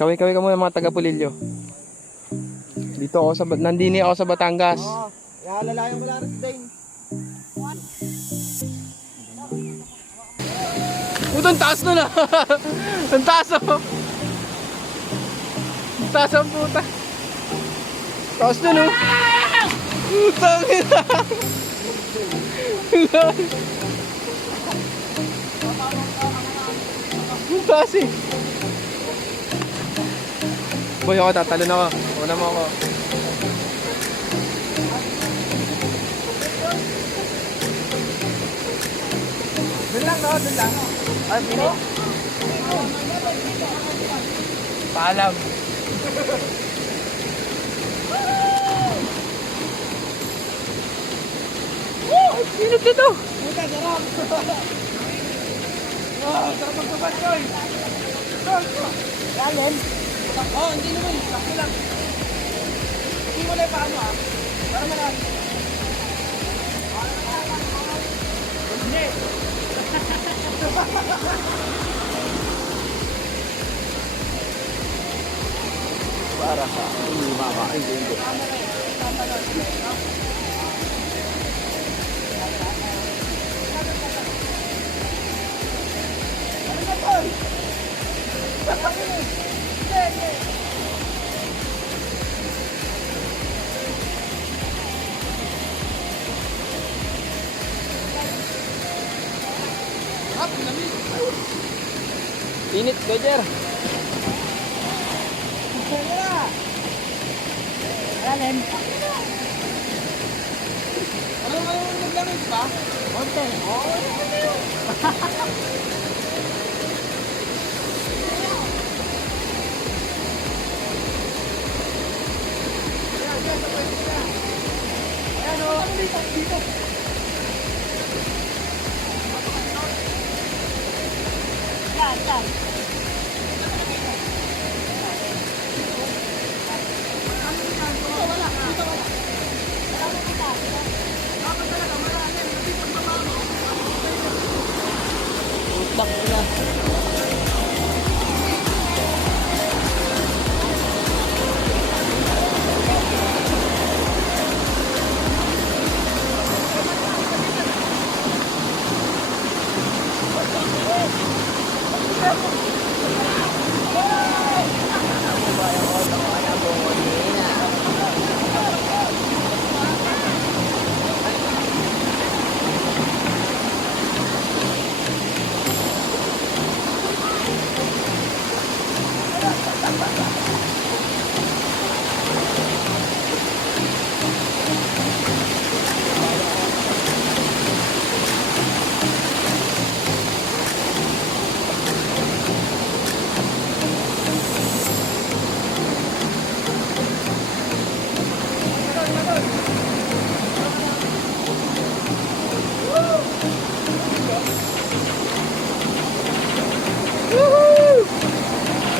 Kaway-kaway ka muna mga taga-Pulilyo. Dito ako sa nandini ako sa Batangas. Oo. Alalayan mo lang rin din. Ang taas nun ah. Ang taas oh. Ang taas ang puta. Taas nun oh. Tangin na. Ang taas eh. Boy, ako tatalon ako. Una mo ako. Doon lang, no? Doon lang. Ay, pinit. Paalam. Pinit dito. Puta, sarap. Sarap magkabat, Joy. Lalim? Oo, hindi naman. Sakto lang. Hindi mo lang paano ah. Para marami. Hindi. Para ka. Hindi makain din. Init, Roger. Lalim. Ano naglamig ba? Konti. Ayan o. Dito. Yan.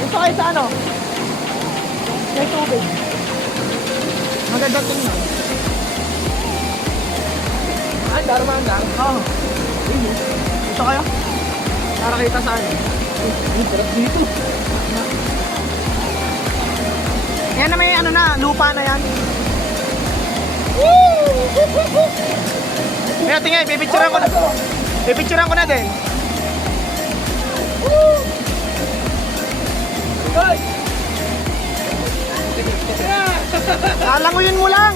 Ito kayo sa ano? May tubig. Magandang tingnan. Ay, darman lang. Oo. Ito kayo? Para kita sa ano? Ay, sarap dito. Yan na may ano na, lupa na yan. Kaya tingnan, pipicturean ko na. Pipicturean ko na din. Lalanguyin mo lang.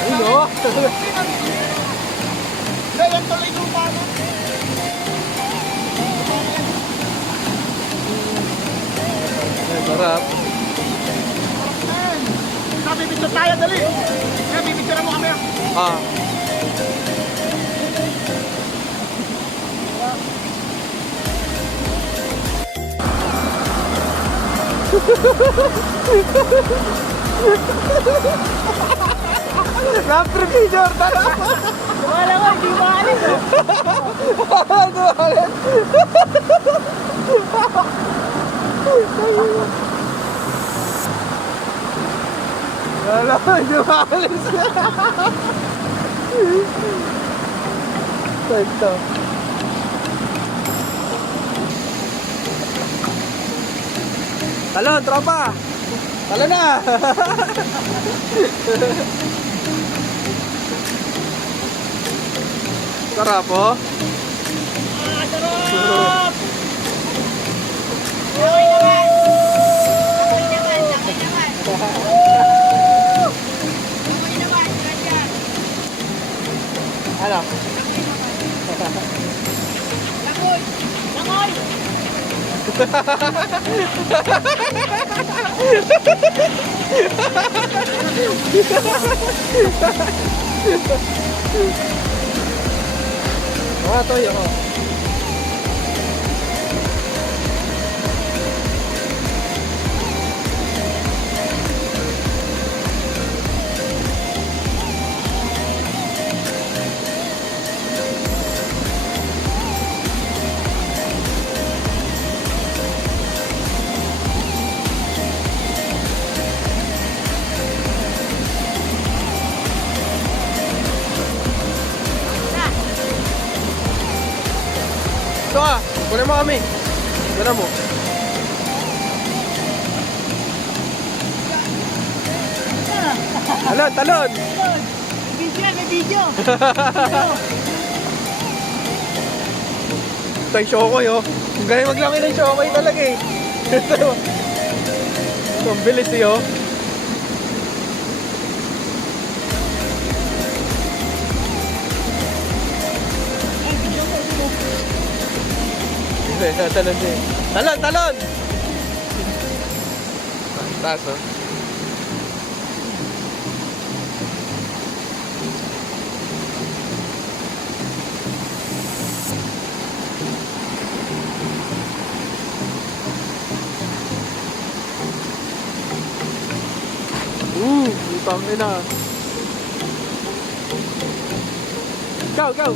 Ayun. Yan tuloy lupa na. Sarap. Bibicture tayo, dali. Kaya bibicture mo kami. Ah. Rapper kay Jordan. Wala ko, di ba alis? Wala ko, di ba alis? Kwento. Talon, tropa! Talon na! Sarap, oh. Sarap! Okay naman. Okay naman. Okay naman. Okay naman. Ganyan. Ano? Langoy. Langoy. Mga toyo, oh. Ito ka, kunin mo kami. Gana mo. Talon, talon! Video, may video. Ito yung shokoy, oh. Ang galing maglaki ng shokoy talaga eh. Ito. Ang bilis eh, oh. Talon din. Talon, talon! Taas, oh. Utang ina. Go, go!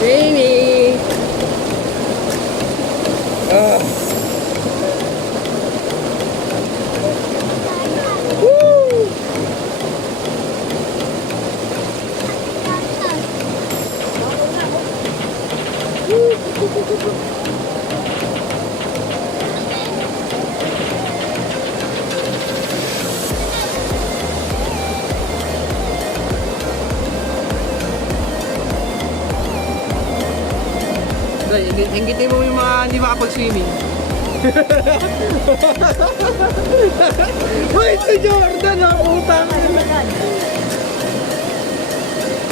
Baby! Woo! Inggitin mo yung mga hindi makapag-swimming. Wait, si Jordan ha, putang.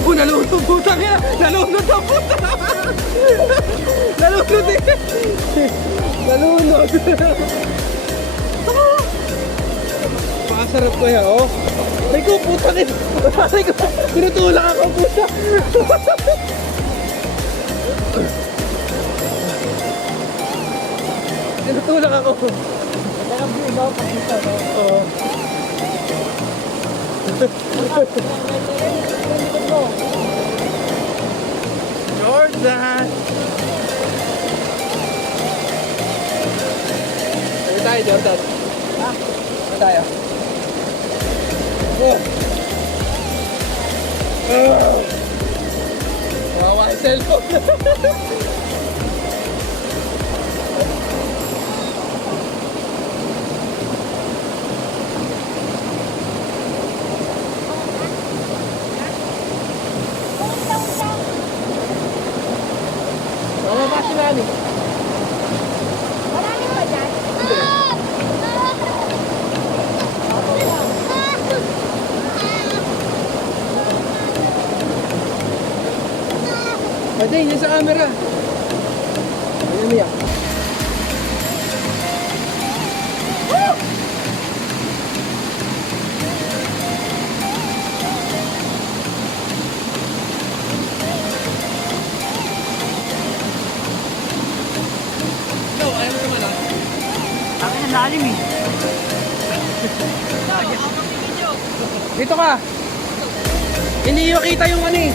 Oh, nalunod, putang yan. Nalunod ang putang. Nalunod eh. Nalunod. Pakasarap ko yan, oh. Ay ko, putang eh. Ay ko, tinutulak ako, putang. Tinutulak ako. Oo. Jordan! Ano tayo, Jordan? Ha? Ano tayo? Oh! Oh! Kawawa yung cellphone. Mama, sila ni. Marami pa dyan. Pwede, yun sa camera. Ayan niya. Ikaw, ayaw mo naman ah. Akin ang lalim eh. Dito ka. Hindi nyo kita yung ano eh.